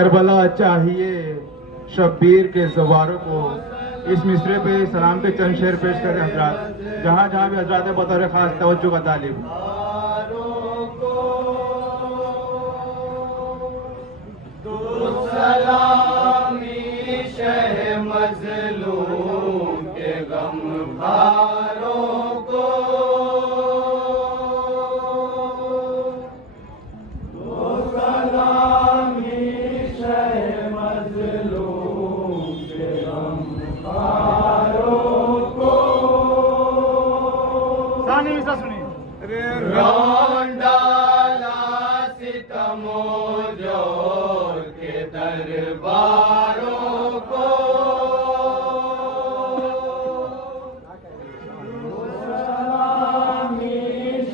Karbala चाहिए शब्बीर के ज़वारों को। इस मिसरे पे सलाम के चंद शेर पेश करें हजरात, जहाँ जहाँ भी हजरात बतौर खास तवज्जो का तालिब। सलामी शह मजलूम के गमखारों को, सलामी शह मजलूम के गमखारों को। सानी मिसरा सुनिए। रौंडाला सितमो जोर के दरबारों को, सलामी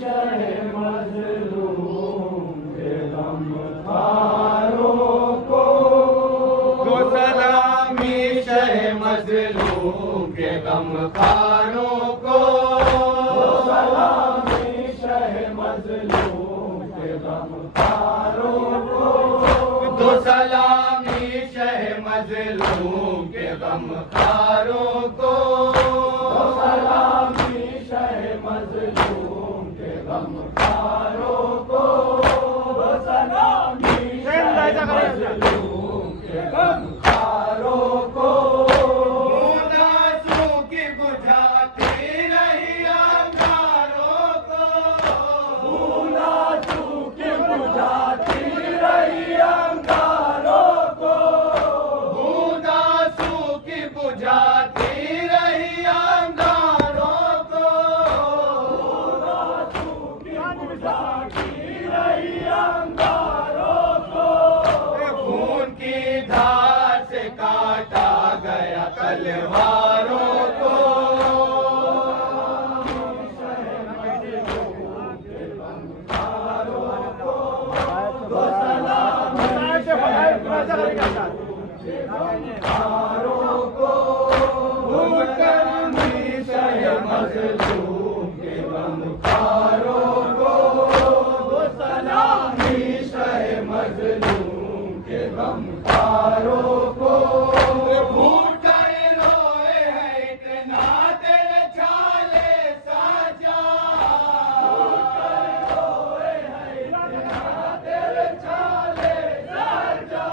शह मजलूम के गमखारों को, तो सलामी शह मजलूम के गमखारों को, तो सलामी शह मजलूम के गमखारों को, तो सलामी शह मजलूम के गमखारों को, तो सलामी शह मजलूम के गमखारों को, तो सलामी शह मजलूम के गमखारों को। मुनासों की बुझाती रही अंगारों को, मुनासों की बुझाती रही अंगारों को, मुनासों की बुझाती रही अंगारों को, मुनासों की बुझाती रही अंगारों को। खून की धार से काटा गया तलवारों को, मजलूम के गमखारों को, तो सलामी शह मजलूम के गमखारों को। भूखे रोए हैं इतना तेरे छाले साजा, भूखे रोए हैं इतना तेरे छाले साजा,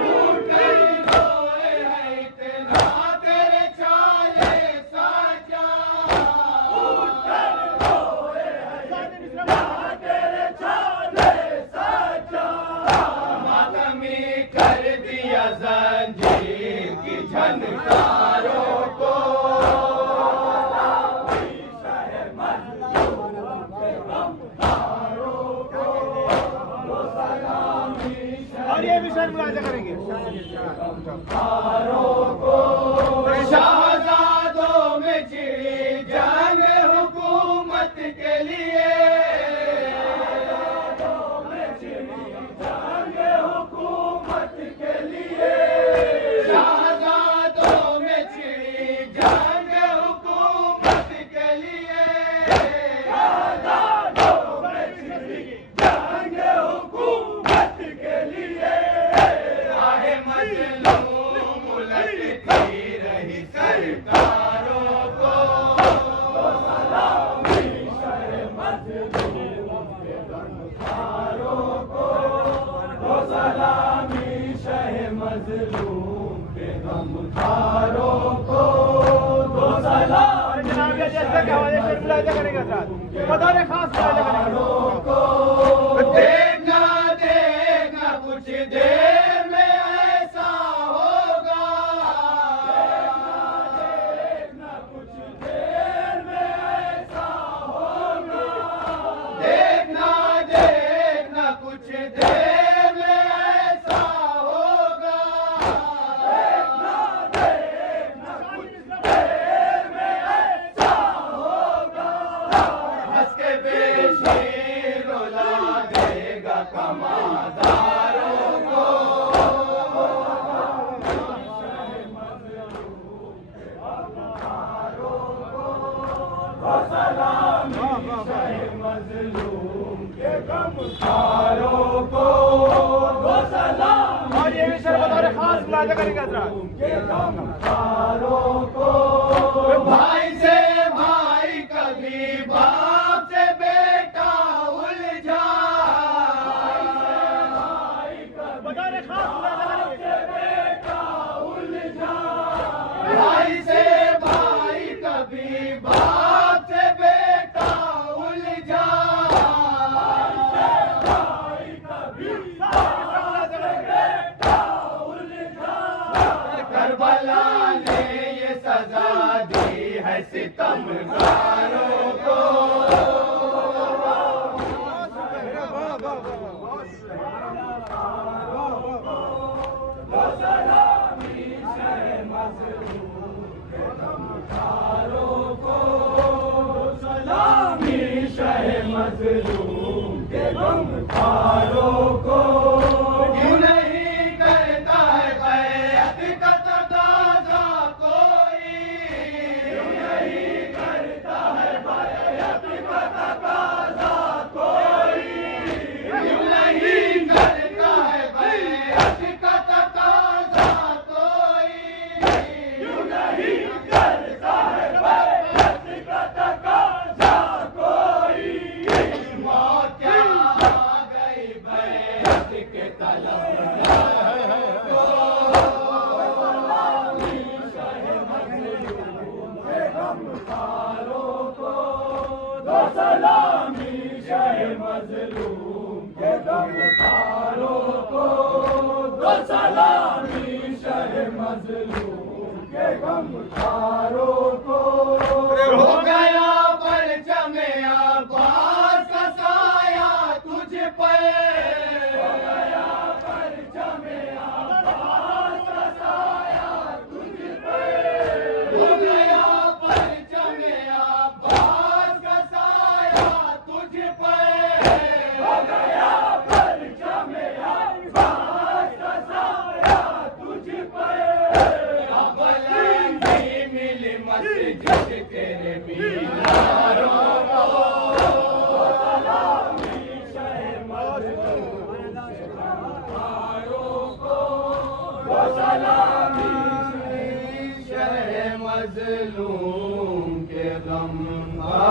भूखे रोए हैं इतना तेरे छाले साजा, भूखे रोए हैं इतना तेरे छाले साजा। मातमी कर दिया जंजीर की झनकारों को, और ये विषय मुलाजा करेंगे। शहजादों में छिड़ी जंग हुकूमत के लिए, शहजादों में छिड़ी जंग हुकूमत के लिए, शहजादों में छिड़ी जंग हुकूमत के लिए, शहजादों में छिड़ी जंग हुकूमत के लिए। चाहे मजलूम उलटती रही सरकारों को, तो सलामी शह मजलूम के गमखारों को, तो सलामी शह मजलूम के गमखारों को, तो सलामी देखना देखना कुछ देर में ऐसा होगा, देखना कुछ देर में ऐसा होगा, देखना देखना कुछ देर में ऐसा होगा, देखना देखना कुछ देर में ऐसा होगा। हंस के बेशीर रुला देगा कमादारों को, सलामी शह मजलूम के गमखारों को, सलामी मुलाजा करेंगे हजरात। भाई से भाई कभी बाप से बेटा उलझा, भाई से भाई कभी बाप से बेटा उलझा, करबला ने ये सजा दी है सितमगारों को, सलामी शह मजलूम के गमखारों को, क्यों नहीं करता है बैअत का तकाज़ा कोई, क्यों नहीं करता है बैअत का तकाज़ा कोई, क्यों नहीं करता है बैअत का तकाज़ा कोई, क्यों नहीं करता है बैअत का तकाज़ा कोई, मौत क्या आ गई बैअत के सलामी शह मजलूम के गमखारों को, दो सलामी शह मजलूम के गमखारों को, हो गया परचम अब्बास का साया तुझ पर, हो गया परचम अब्बास का साया तुझ पर, हो गया परचम अब्बास का साया तुझ पर, हो गया परचम अब्बास का साया तुझ पर, अब लंगी मिली मस्जिद तेरे मीनारों को, सलामी शह मजलूम के गमखारों